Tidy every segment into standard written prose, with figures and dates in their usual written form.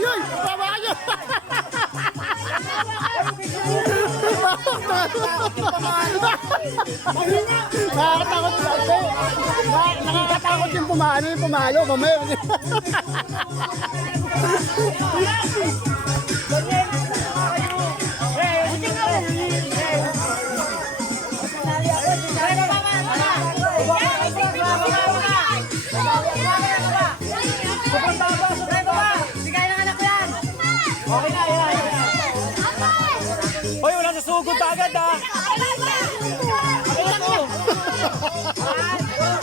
Ay! Tama kayo! Nakakatakot nakakatakot yung pumalo, mamaya. Okay na, yan. Hoy, wala sa sugod agad ha.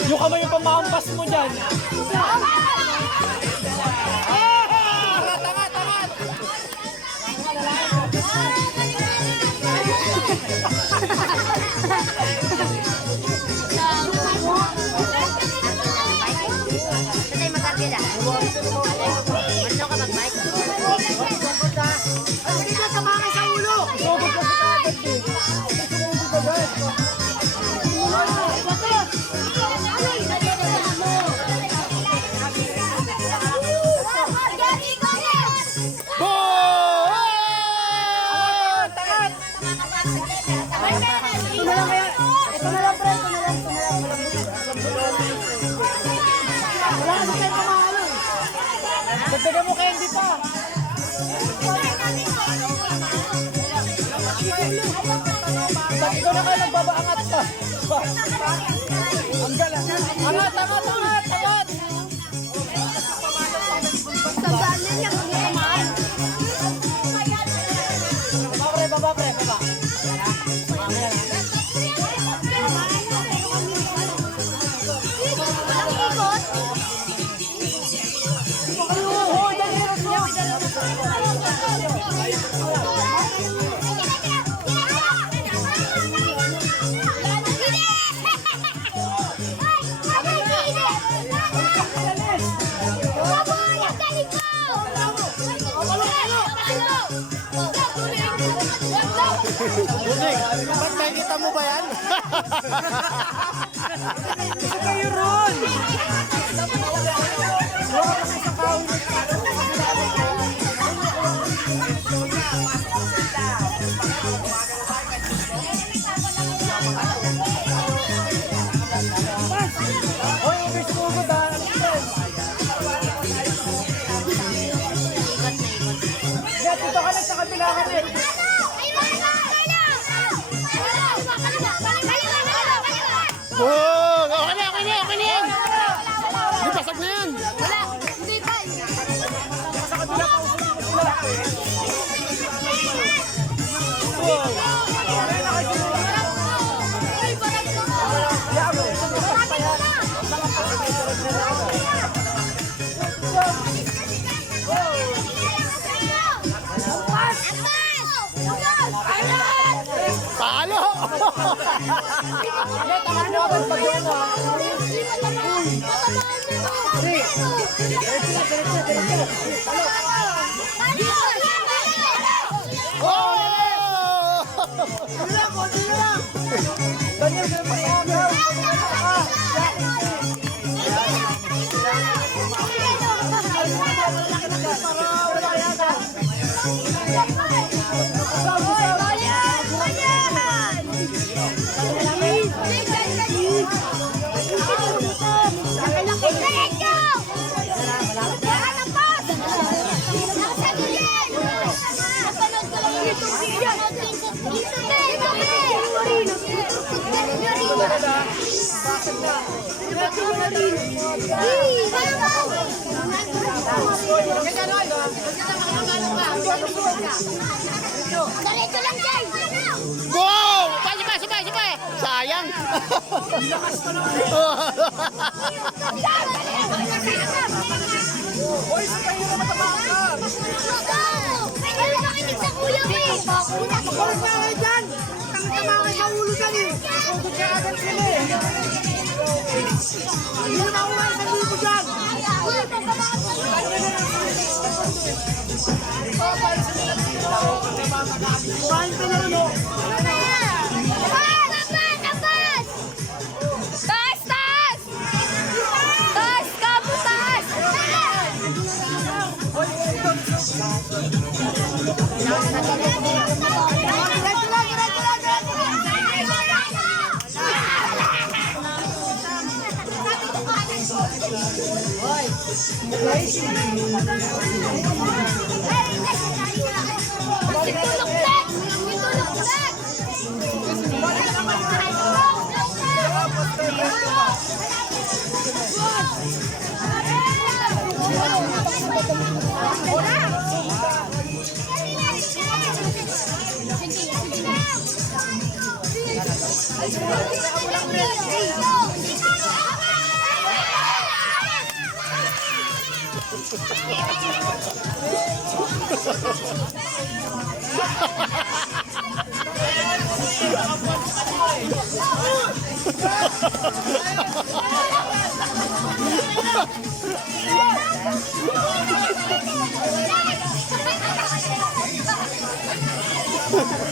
Yung kamay yung pamampas mo dyan. Dagdagan mo kayo hindi pa. Pag ikaw na kayo nagbabaangat pa. Ang galang. Angat. Sandaan niya kung naman. Baba, pre. Bunig, ba't nakikita mo ba yan? Isa kayo ron. Hoy, ubis mo ko ba? Dito ka lang sa kabila ka rin. Oh, okay na yan. Hindi pasag na yan. Wala, hindi pa. Sa kabila pa Palo! Diretso lang dyan! Go! Sabay! Sayang! Hoy, sa kayo na matabang ka! Ay, nakinig sa kuya mo eh! Hoy, sa kayo dyan! Tama kayo sa ulo dyan eh! Sugod ka agad sila eh! Hindi na makuha sa libo dyan! Kumain ka na rin o! Taas! Taas ka po, taas! Diretso lang, diretso lang, diretso lang. Ha